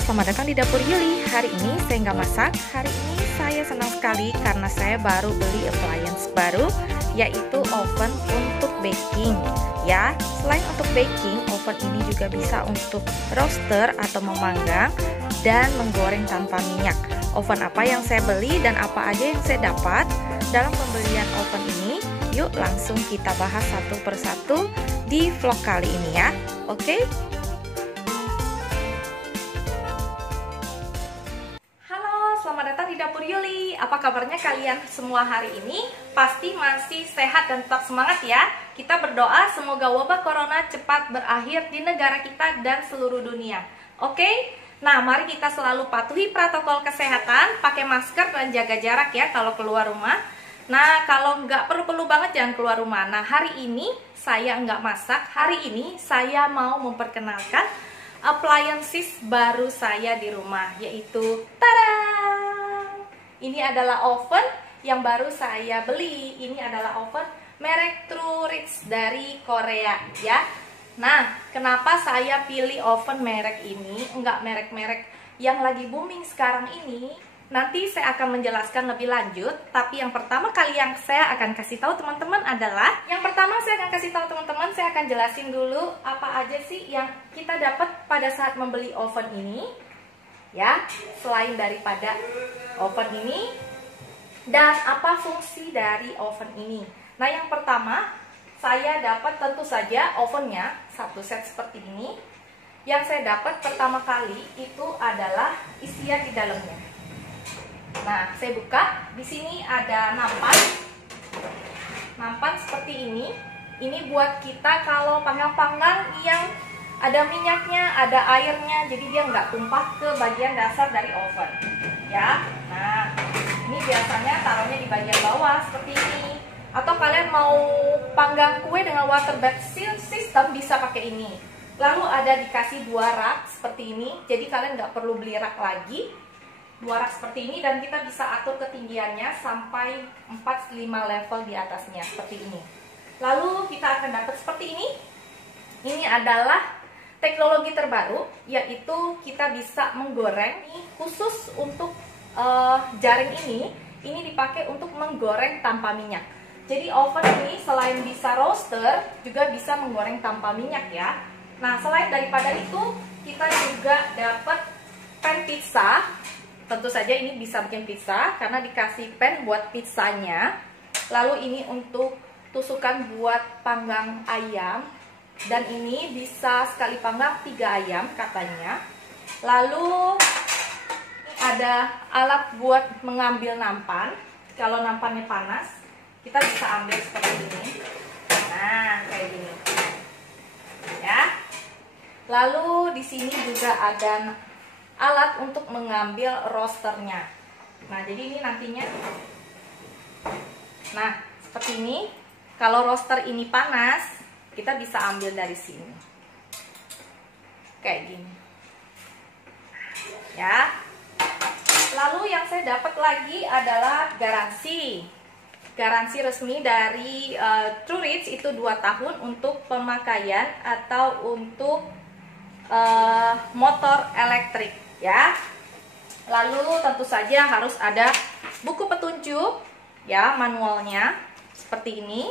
Selamat datang di Dapur Yuli. Hari ini saya nggak masak. Hari ini saya senang sekali karena saya baru beli appliance baru, yaitu oven untuk baking. Ya, selain untuk baking, oven ini juga bisa untuk roaster atau memanggang dan menggoreng tanpa minyak. Oven apa yang saya beli dan apa aja yang saya dapat dalam pembelian oven ini? Yuk langsung kita bahas satu persatu di vlog kali ini ya. Oke? Selamat datang di Dapur Yuli. Apa kabarnya kalian semua hari ini? Pasti masih sehat dan tetap semangat ya. Kita berdoa semoga wabah corona cepat berakhir di negara kita dan seluruh dunia. Oke? Nah, mari kita selalu patuhi protokol kesehatan, pakai masker dan jaga jarak ya kalau keluar rumah. Nah, kalau nggak perlu-perlu banget jangan keluar rumah. Nah, hari ini saya nggak masak. Hari ini saya mau memperkenalkan appliances baru saya di rumah, yaitu tada! Ini adalah oven yang baru saya beli. Ini adalah oven merek TruRich dari Korea ya. Nah, kenapa saya pilih oven merek ini? Enggak merek-merek yang lagi booming sekarang ini. Nanti saya akan menjelaskan lebih lanjut. Tapi yang pertama kali yang saya akan kasih tahu teman-teman adalah, saya akan jelasin dulu apa aja sih yang kita dapat pada saat membeli oven ini ya, selain daripada oven ini, dan apa fungsi dari oven ini. Nah, yang pertama saya dapat tentu saja ovennya satu set seperti ini. Yang saya dapat pertama kali itu adalah isian di dalamnya. Nah, saya buka. Di sini ada nampan seperti ini. Ini buat kita kalau panggang-panggang yang ada minyaknya, ada airnya, jadi dia nggak tumpah ke bagian dasar dari oven ya. Nah, ini biasanya taruhnya di bagian bawah seperti ini. Atau kalian mau panggang kue dengan water bed system, bisa pakai ini. Lalu ada dikasih 2 rak seperti ini, jadi kalian nggak perlu beli rak lagi. 2 rak seperti ini, dan kita bisa atur ketinggiannya sampai 4-5 level di atasnya seperti ini. Lalu kita akan dapat seperti ini. Ini adalah teknologi terbaru, yaitu kita bisa menggoreng. Ini khusus untuk jaring ini dipakai untuk menggoreng tanpa minyak. Jadi oven ini selain bisa roaster, juga bisa menggoreng tanpa minyak ya. Nah, selain daripada itu, kita juga dapat pan pizza. Tentu saja ini bisa bikin pizza karena dikasih pan buat pizzanya. Lalu ini untuk tusukan buat panggang ayam, dan ini bisa sekali panggang 3 ayam katanya. Lalu ada alat buat mengambil nampan. Kalau nampannya panas, kita bisa ambil seperti ini. Nah, kayak gini ya. Lalu di sini juga ada alat untuk mengambil roasternya. Nah, jadi ini nantinya, nah seperti ini. Kalau roaster ini panas, kita bisa ambil dari sini kayak gini ya. Lalu yang saya dapat lagi adalah garansi resmi dari TruRich, itu 2 tahun untuk pemakaian atau untuk motor elektrik ya. Lalu tentu saja harus ada buku petunjuk ya, manualnya seperti ini.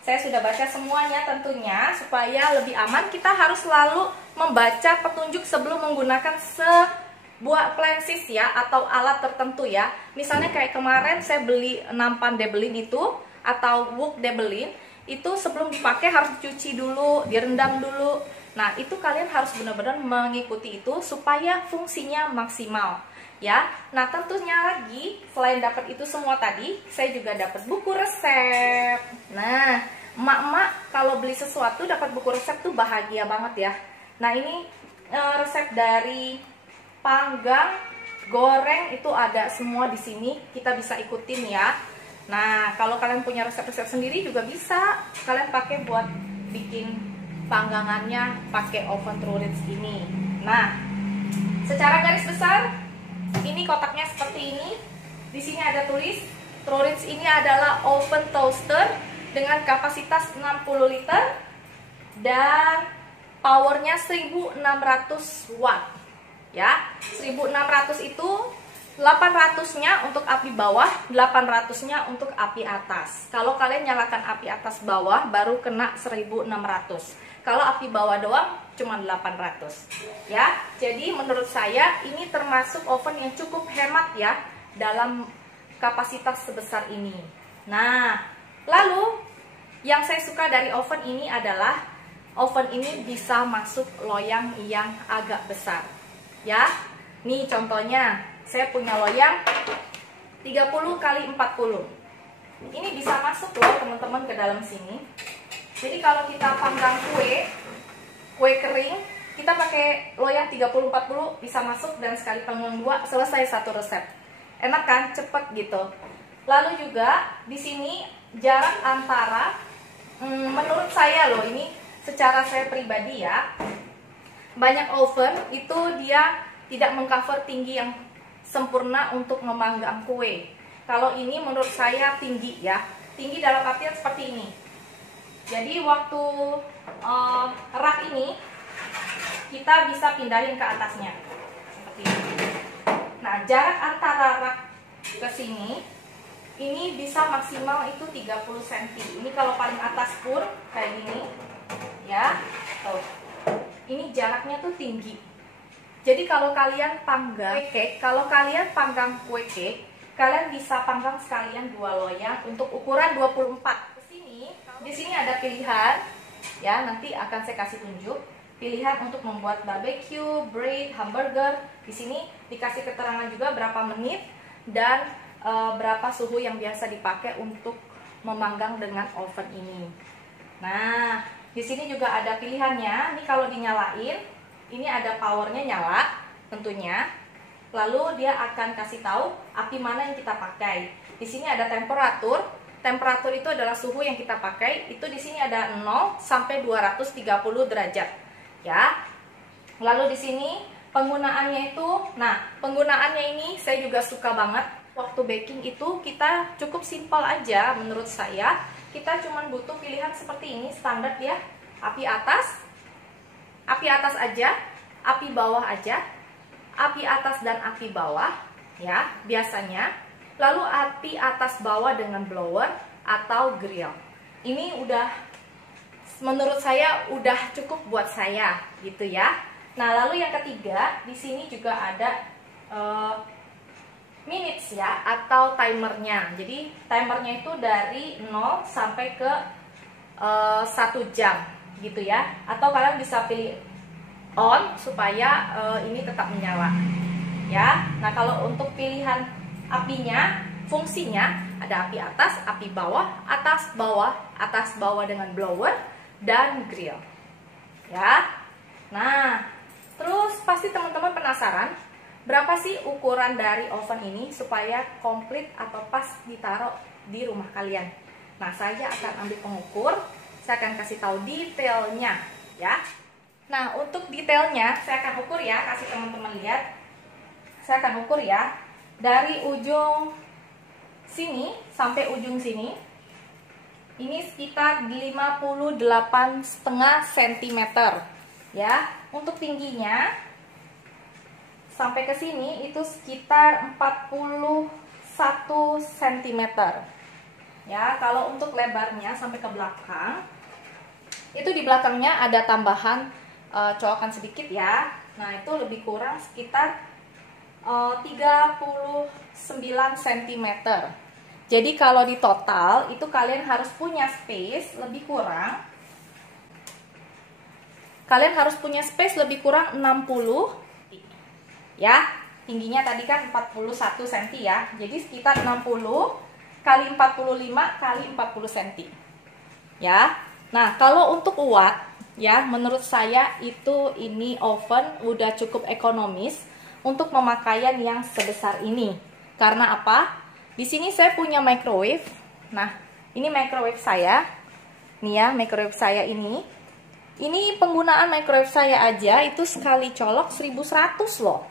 Saya sudah baca semuanya tentunya. Supaya lebih aman, kita harus selalu membaca petunjuk sebelum menggunakan sebuah appliances ya, atau alat tertentu ya. Misalnya kayak kemarin saya beli nampan Debelin itu, atau wok Debelin, itu sebelum dipakai harus dicuci dulu, direndam dulu. Nah, itu kalian harus benar-benar mengikuti itu supaya fungsinya maksimal ya. Nah, tentunya lagi selain dapat itu semua tadi, saya juga dapat buku resep. Nah, emak-emak kalau beli sesuatu dapat buku resep tuh bahagia banget ya. Nah, ini resep dari panggang, goreng, itu ada semua di sini. Kita bisa ikutin ya. Nah, kalau kalian punya resep-resep sendiri juga bisa kalian pakai buat bikin panggangannya pakai oven TruRich ini. Nah, secara garis besar ini kotaknya seperti ini. Di sini ada tulis TruRich ini adalah oven toaster dengan kapasitas 60 liter dan powernya 1600 watt ya. 1600 itu 800-nya untuk api bawah, 800-nya untuk api atas. Kalau kalian nyalakan api atas bawah baru kena 1600. Kalau api bawah doang cuma 800. Ya. Jadi menurut saya ini termasuk oven yang cukup hemat ya dalam kapasitas sebesar ini. Nah, lalu yang saya suka dari oven ini adalah oven ini bisa masuk loyang yang agak besar. Ya. Nih contohnya, saya punya loyang 30 kali 40. Ini bisa masuk loh teman-teman ke dalam sini. Jadi kalau kita panggang kue kering, kita pakai loyang 30-40 bisa masuk, dan sekali panggang 2 selesai satu resep. Enak kan? Cepet gitu. Lalu juga di sini jarak antara, menurut saya loh, ini secara saya pribadi ya, banyak oven itu dia tidak mengcover tinggi yang sempurna untuk memanggang kue. Kalau ini menurut saya tinggi ya, tinggi dalam artian seperti ini. Jadi waktu rak ini kita bisa pindahin ke atasnya seperti ini. Nah, jarak antara rak ke sini ini bisa maksimal itu 30 cm. Ini kalau paling atas pun kayak gini ya. Tuh. Ini jaraknya tuh tinggi. Jadi kalau kalian panggang kue cake, kalian bisa panggang sekalian 2 loyang untuk ukuran 24. Di sini ada pilihan ya, nanti akan saya kasih tunjuk. Pilihan untuk membuat barbecue, braid, hamburger. Di sini dikasih keterangan juga berapa menit dan berapa suhu yang biasa dipakai untuk memanggang dengan oven ini. Nah, di sini juga ada pilihannya. Ini kalau dinyalain, ini ada powernya nyala tentunya. Lalu dia akan kasih tahu api mana yang kita pakai. Di sini ada temperatur. Temperatur itu adalah suhu yang kita pakai. Itu di sini ada 0 sampai 230 derajat. Ya. Lalu di sini penggunaannya itu, penggunaannya ini saya juga suka banget. Waktu baking itu kita cukup simpel aja menurut saya. Kita cuma butuh pilihan seperti ini, standar ya. Api atas aja, api bawah aja, api atas dan api bawah ya biasanya. Lalu api atas bawah dengan blower atau grill. Ini udah menurut saya udah cukup buat saya gitu ya. Nah, lalu yang ketiga di sini juga ada minutes ya atau timernya. Jadi timernya itu dari 0 sampai ke 1 jam gitu ya. Atau kalian bisa pilih on supaya ini tetap menyala ya. Nah, kalau untuk pilihan apinya, fungsinya ada api atas, api bawah, atas bawah dengan blower dan grill ya. Nah, terus pasti teman-teman penasaran berapa sih ukuran dari oven ini supaya komplit atau pas ditaruh di rumah kalian. Nah, saya akan ambil pengukur. Saya akan kasih tahu detailnya ya. Nah, untuk detailnya saya akan ukur ya, kasih teman-teman lihat. Saya akan ukur ya dari ujung sini sampai ujung sini. Ini sekitar 58,5 cm ya. Untuk tingginya sampai ke sini itu sekitar 41 cm. Ya, kalau untuk lebarnya sampai ke belakang, itu di belakangnya ada tambahan colokan sedikit ya. Nah, itu lebih kurang sekitar 39 cm. Jadi kalau di total itu kalian harus punya space lebih kurang. Kalian harus punya space lebih kurang 60 ya. Tingginya tadi kan 41 cm ya. Jadi sekitar 60 kali 45 kali 40 cm ya. Nah, kalau untuk watt ya, menurut saya itu ini oven udah cukup ekonomis untuk pemakaian yang sebesar ini. Karena apa? Di sini saya punya microwave. Nah, ini microwave saya. Nih ya, microwave saya ini. Ini penggunaan microwave saya aja itu sekali colok 1100 loh.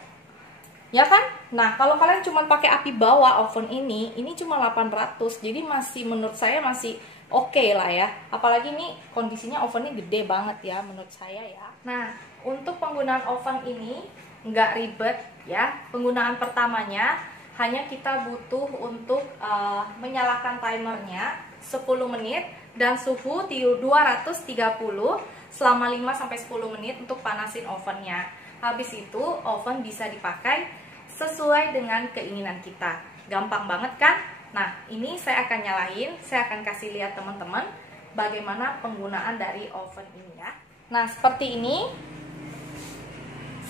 Ya kan? Nah, kalau kalian cuma pakai api bawah oven ini cuma 800. Jadi masih menurut saya masih oke lah ya. Apalagi ini kondisinya ovennya gede banget ya menurut saya ya. Nah, untuk penggunaan oven ini nggak ribet ya. Penggunaan pertamanya hanya kita butuh untuk menyalakan timernya 10 menit dan suhu 230 selama 5-10 menit untuk panasin ovennya. Habis itu oven bisa dipakai sesuai dengan keinginan kita. Gampang banget kan? Nah, ini saya akan nyalain, saya akan kasih lihat teman-teman bagaimana penggunaan dari oven ini ya. Nah, seperti ini.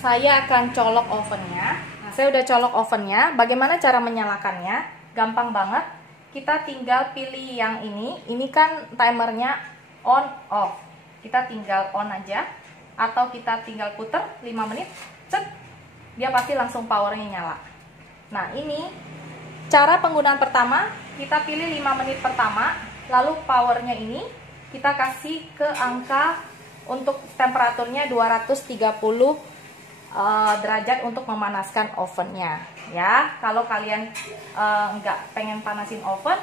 Saya akan colok ovennya. Nah, saya udah colok ovennya. Bagaimana cara menyalakannya? Gampang banget. Kita tinggal pilih yang ini. Ini kan timernya on off. Kita tinggal on aja. Atau kita tinggal puter 5 menit. Cet. Dia pasti langsung powernya nyala. Nah, ini cara penggunaan pertama. Kita pilih 5 menit pertama. Lalu powernya ini kita kasih ke angka untuk temperaturnya 230 derajat untuk memanaskan ovennya ya. Kalau kalian nggak pengen panasin oven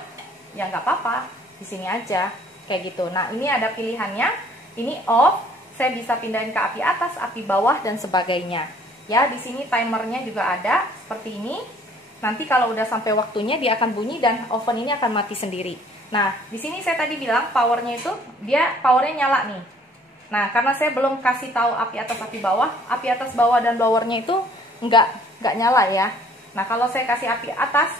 ya nggak apa-apa, di sini aja kayak gitu. Nah, ini ada pilihannya, ini off, saya bisa pindahin ke api atas, api bawah dan sebagainya ya. Di sini timernya juga ada seperti ini. Nanti kalau udah sampai waktunya dia akan bunyi dan oven ini akan mati sendiri. Nah, di sini saya tadi bilang powernya itu dia powernya nyala nih. Nah, karena saya belum kasih tahu api atas, api atas, bawah dan blowernya itu nggak nyala ya. Nah, kalau saya kasih api atas,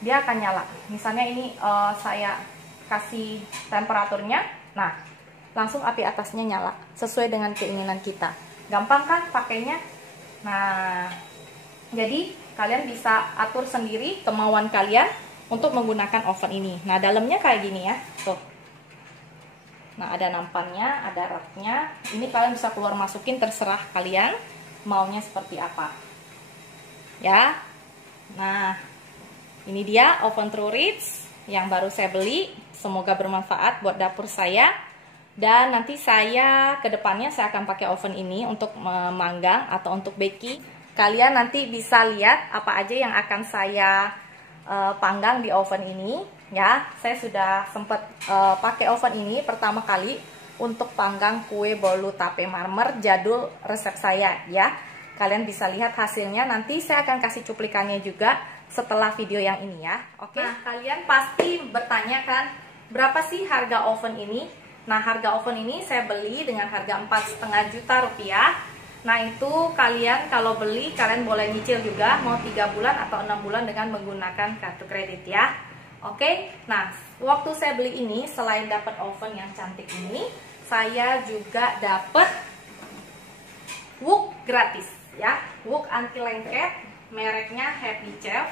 dia akan nyala. Misalnya ini saya kasih temperaturnya, nah langsung api atasnya nyala sesuai dengan keinginan kita. Gampang kan pakainya? Nah, jadi kalian bisa atur sendiri kemauan kalian untuk menggunakan oven ini. Nah, dalamnya kayak gini ya, tuh. Nah, ada nampannya, ada raknya. Ini kalian bisa keluar masukin, terserah kalian maunya seperti apa ya. Nah, ini dia oven TruRich yang baru saya beli. Semoga bermanfaat buat dapur saya. Dan nanti saya kedepannya saya akan pakai oven ini untuk memanggang atau untuk baking. Kalian nanti bisa lihat apa aja yang akan saya panggang di oven ini ya. Saya sudah sempat pakai oven ini pertama kali untuk panggang kue bolu tape marmer jadul resep saya ya. Kalian bisa lihat hasilnya, nanti saya akan kasih cuplikannya juga setelah video yang ini ya. Oke. Nah, kalian pasti bertanya kan, berapa sih harga oven ini? Nah, harga oven ini saya beli dengan harga 4,5 juta rupiah. Nah, itu kalian kalau beli kalian boleh nyicil juga, mau 3 bulan atau 6 bulan dengan menggunakan kartu kredit ya. Oke, nah waktu saya beli ini selain dapat oven yang cantik ini, saya juga dapat wok gratis ya, wok anti lengket, mereknya Happy Chef.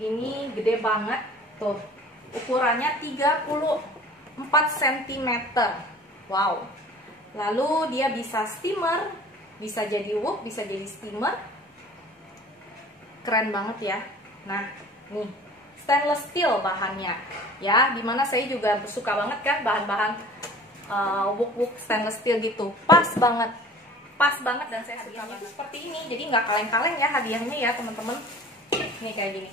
Ini gede banget tuh, ukurannya 34 cm. Wow. Lalu dia bisa steamer, bisa jadi wok, bisa jadi steamer. Keren banget ya. Nah, nih stainless steel bahannya ya, dimana saya juga suka banget kan bahan-bahan wok stainless steel gitu, pas banget dan saya suka banget. Seperti ini, jadi nggak kaleng-kaleng ya hadiahnya ya teman-teman. Nih kayak gini,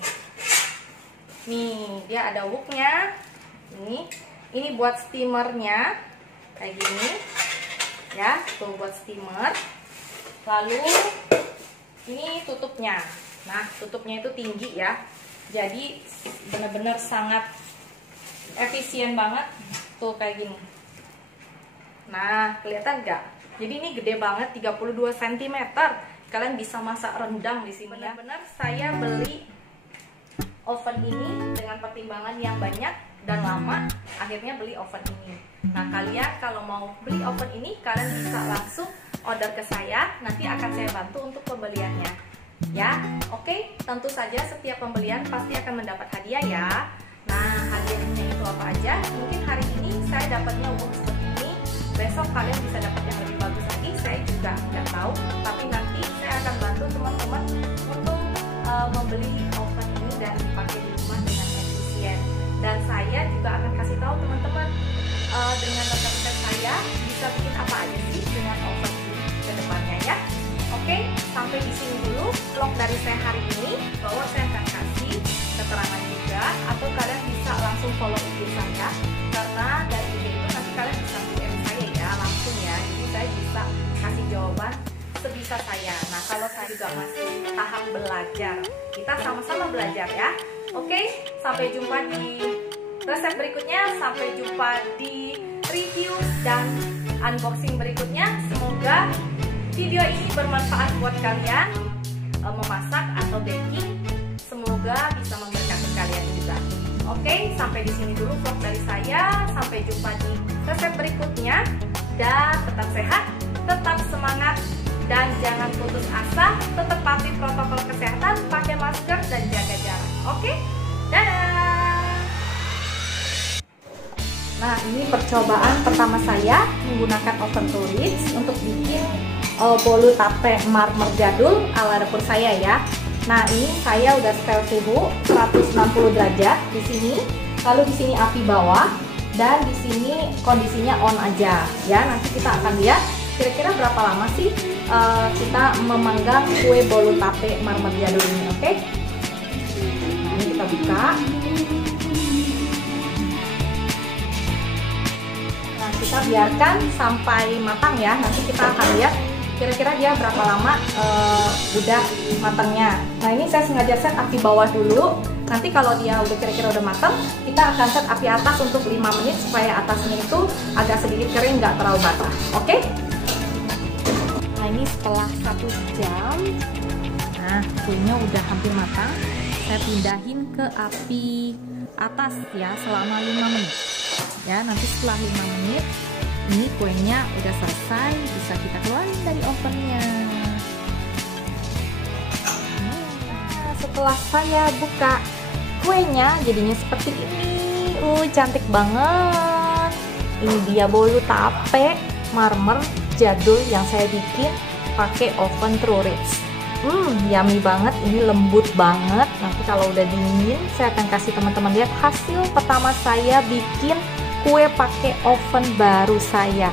nih dia ada woknya, ini buat steamernya kayak gini ya, tuh buat steamer. Lalu ini tutupnya, nah tutupnya itu tinggi ya, jadi bener-bener sangat efisien banget tuh kayak gini. Nah, kelihatan nggak? Jadi ini gede banget, 32 cm. Kalian bisa masak rendang di sini ya. Bener-bener saya beli oven ini dengan pertimbangan yang banyak dan lama, akhirnya beli oven ini. Nah, kalian kalau mau beli oven ini, kalian bisa langsung order ke saya, nanti akan saya bantu untuk pembeliannya ya. Oke, tentu saja setiap pembelian pasti akan mendapat hadiah ya. Nah, hadiahnya itu apa aja? Mungkin hari ini saya dapatnya wok seperti ini, besok kalian bisa dapat yang lebih bagus lagi, saya juga nggak tahu, tapi nanti saya akan bantu teman-teman untuk membeli oven ini dan dipakai di rumah dengan efisien. Dan saya juga akan kasih tahu teman-teman dengan resep saya bisa bikin apa aja sih dengan oven ini ke depannya ya. Oke, sampai di sini dulu vlog dari saya hari ini, bahwa saya akan kasih keterangan juga, atau kalian bisa langsung follow IG saya, karena dari IG itu nanti kalian bisa DM saya ya langsung ya, jadi saya bisa kasih jawaban sebisa saya. Nah, kalau saya juga masih tahap belajar, kita sama-sama belajar ya. Oke, sampai jumpa di resep berikutnya, sampai jumpa di review dan unboxing berikutnya. Semoga video ini bermanfaat buat kalian memasak atau baking. Semoga bisa memberkati kalian juga. Oke, sampai di sini dulu vlog dari saya. Sampai jumpa di resep berikutnya. Dan tetap sehat, tetap semangat, dan jangan putus asa. Tetap patuhi protokol kesehatan, pakai masker dan jaga jarak. Oke, dadah. Nah, ini percobaan pertama saya menggunakan oven Turits untuk bikin bolu tape marmer jadul ala dapur saya ya. Nah, ini saya udah setel suhu 160 derajat di sini. Lalu di sini api bawah dan di sini kondisinya on aja ya. Nanti kita akan lihat kira-kira berapa lama sih kita memanggang kue bolu tape marmer jadul ini, oke? Nah, ini kita buka. Nah, kita biarkan sampai matang ya. Nanti kita akan lihat kira-kira dia berapa lama udah matangnya. Nah, ini saya sengaja set api bawah dulu. Nanti kalau dia udah kira-kira udah matang, kita akan set api atas untuk 5 menit supaya atasnya itu agak sedikit kering, nggak terlalu basah. Oke? Nah, ini setelah 1 jam, nah kuenya udah hampir matang. Saya pindahin ke api atas ya selama 5 menit. Ya, nanti setelah 5 menit ini kuenya udah selesai, bisa kita keluarin dari ovennya. Nah, setelah saya buka kuenya jadinya seperti ini. Cantik banget. Ini dia bolu tape marmer jadul yang saya bikin pakai oven Turits. Yummy banget, ini lembut banget. Nanti kalau udah dingin saya akan kasih teman-teman lihat hasil pertama saya bikin kue pakai oven baru saya.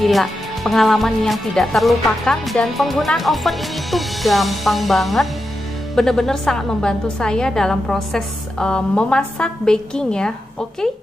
Gila, pengalaman yang tidak terlupakan, dan penggunaan oven ini tuh gampang banget. Bener-bener sangat membantu saya dalam proses memasak baking ya. Oke?